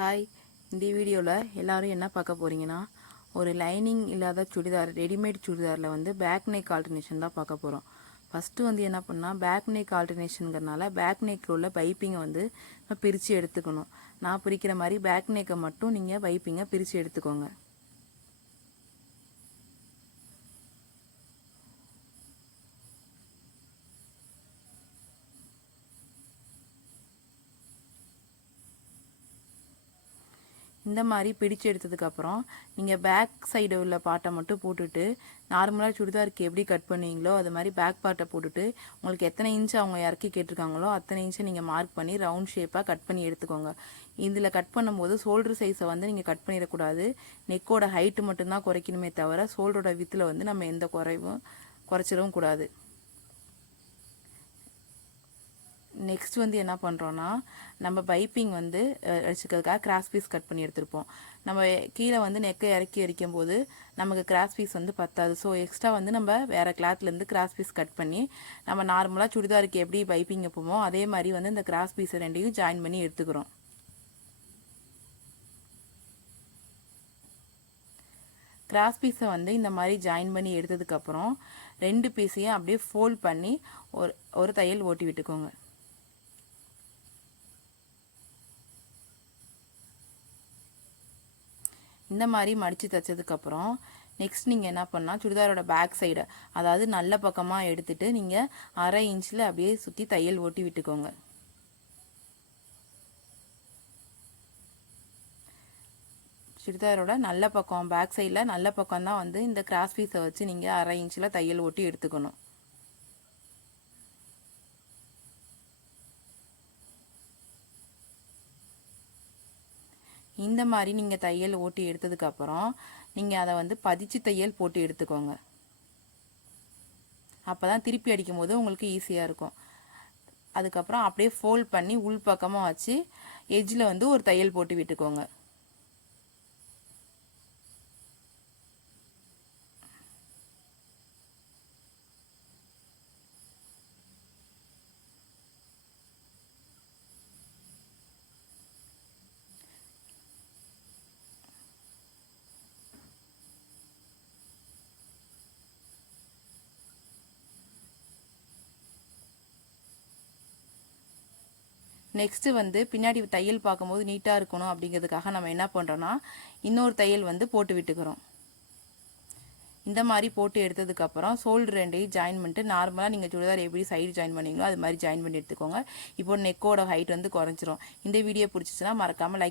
Hi, இந்த வீடியோவில் எல்லோரும் என்ன பார்க்க போகிறீங்கன்னா, ஒரு லைனிங் இல்லாத சுடிதார், ரெடிமேட் சுடிதாரில் வந்து பேக் நெக் ஆல்டர்னேஷன் தான் பார்க்க போகிறோம். ஃபஸ்ட்டு வந்து என்ன பண்ணால், பேக் நெக் ஆல்டர்னேஷனுங்கிறனால பேக் நெக்கில் உள்ள பைப்பிங்கை வந்து பிரித்து எடுத்துக்கணும். நான் பிரிக்கிற மாதிரி பேக் நெக்கை மட்டும் நீங்கள் பைப்பிங்கை பிரித்து எடுத்துக்கோங்க. இந்த மாதிரி பிடிச்சு எடுத்ததுக்கப்புறம் நீங்கள் பேக் சைடு உள்ள பார்ட்டை மட்டும் போட்டுட்டு, நார்மலாக சுடிதாருக்கு எப்படி கட் பண்ணுவீங்களோ அது மாதிரி பேக் பார்ட்டை போட்டுட்டு, உங்களுக்கு எத்தனை இன்ச்சு அவங்க இறக்கி கேட்டிருக்காங்களோ அத்தனை இன்ச்சை நீங்கள் மார்க் பண்ணி ரவுண்ட் ஷேப்பாக கட் பண்ணி எடுத்துக்கோங்க. இதில் கட் பண்ணும்போது ஷோல்டர் சைஸை வந்து நீங்கள் கட் பண்ணிடக்கூடாது. நெக்கோட ஹைட்டு மட்டும்தான் குறைக்கணுமே தவிர ஷோல்டரோட வித்தில் வந்து நம்ம எந்த குறைச்சிடவும் கூடாது. நெக்ஸ்ட் வந்து என்ன பண்ணுறோன்னா, நம்ம பைப்பிங் வந்து அடிச்சுக்கிறதுக்காக கிராஸ் பீஸ் கட் பண்ணி எடுத்துருப்போம். நம்ம கீழே வந்து நெக்கை இறக்கும் போது நமக்கு கிராஸ் பீஸ் வந்து பத்தாது. ஸோ எக்ஸ்ட்ரா வந்து நம்ம வேறு கிளாத்லேருந்து கிராஸ் பீஸ் கட் பண்ணி நம்ம நார்மலாக சுடிதாருக்கு எப்படி பைப்பிங் வைப்போமோ அதே மாதிரி வந்து இந்த கிராஸ் பீஸை ரெண்டையும் ஜாயின் பண்ணி எடுத்துக்கிறோம். கிராஸ் பீஸை வந்து இந்த மாதிரி ஜாயின் பண்ணி எடுத்ததுக்கப்புறம் 2 பீஸையும் அப்படியே ஃபோல்ட் பண்ணி ஒரு தையல் ஓட்டி விட்டுக்கோங்க. இந்த மாதிரி மடித்து தைச்சதுக்கப்புறம் நெக்ஸ்ட் நீங்கள் என்ன பண்ணால், சுடிதாரோட பேக் சைடை அதாவது நல்ல பக்கமாக எடுத்துகிட்டு நீங்கள் 1/2 இன்ச்சில் அப்படியே சுற்றி தையல் ஓட்டி விட்டுக்கோங்க. சுடிதாரோட நல்ல பக்கம் பேக் சைடில் நல்ல பக்கம் தான் வந்து இந்த கிராஸ் பீஸை வச்சு நீங்கள் 1/2 இன்ச்சில் தையல் ஓட்டி எடுத்துக்கணும். இந்த மாதிரி நீங்கள் தையல் ஓட்டி எடுத்ததுக்கப்புறம் நீங்கள் அதை வந்து பதிச்சு தையல் போட்டு எடுத்துக்கோங்க. அப்போ தான் திருப்பி அடிக்கும் போது உங்களுக்கு ஈஸியாக இருக்கும். அதுக்கப்புறம் அப்படியே ஃபோல்ட் பண்ணி உள் பக்கமாக வச்சு எட்ஜில் வந்து ஒரு தையல் போட்டு விட்டுக்கோங்க. நெக்ஸ்ட்டு வந்து பின்னாடி தையல் பார்க்கும்போது நீட்டாக இருக்கணும் அப்படிங்கிறதுக்காக நம்ம என்ன பண்ணுறோன்னா, இன்னொரு தையல் வந்து போட்டு விட்டுக்கிறோம். இந்த மாதிரி போட்டு எடுத்ததுக்கப்புறம் ஷோல்டர் 2ஐயும் ஜாயின் பண்ணிட்டு நார்மலாக நீங்கள் சுடிதார் எப்படி சைடு ஜாயின் பண்ணீங்களோ அது மாதிரி ஜாயின் பண்ணி எடுத்துக்கோங்க. இப்போ நெக்கோட ஹைட் வந்து குறைஞ்சிரும். இந்த வீடியோ பிடிச்சிச்சுன்னா மறக்காமல் லைக்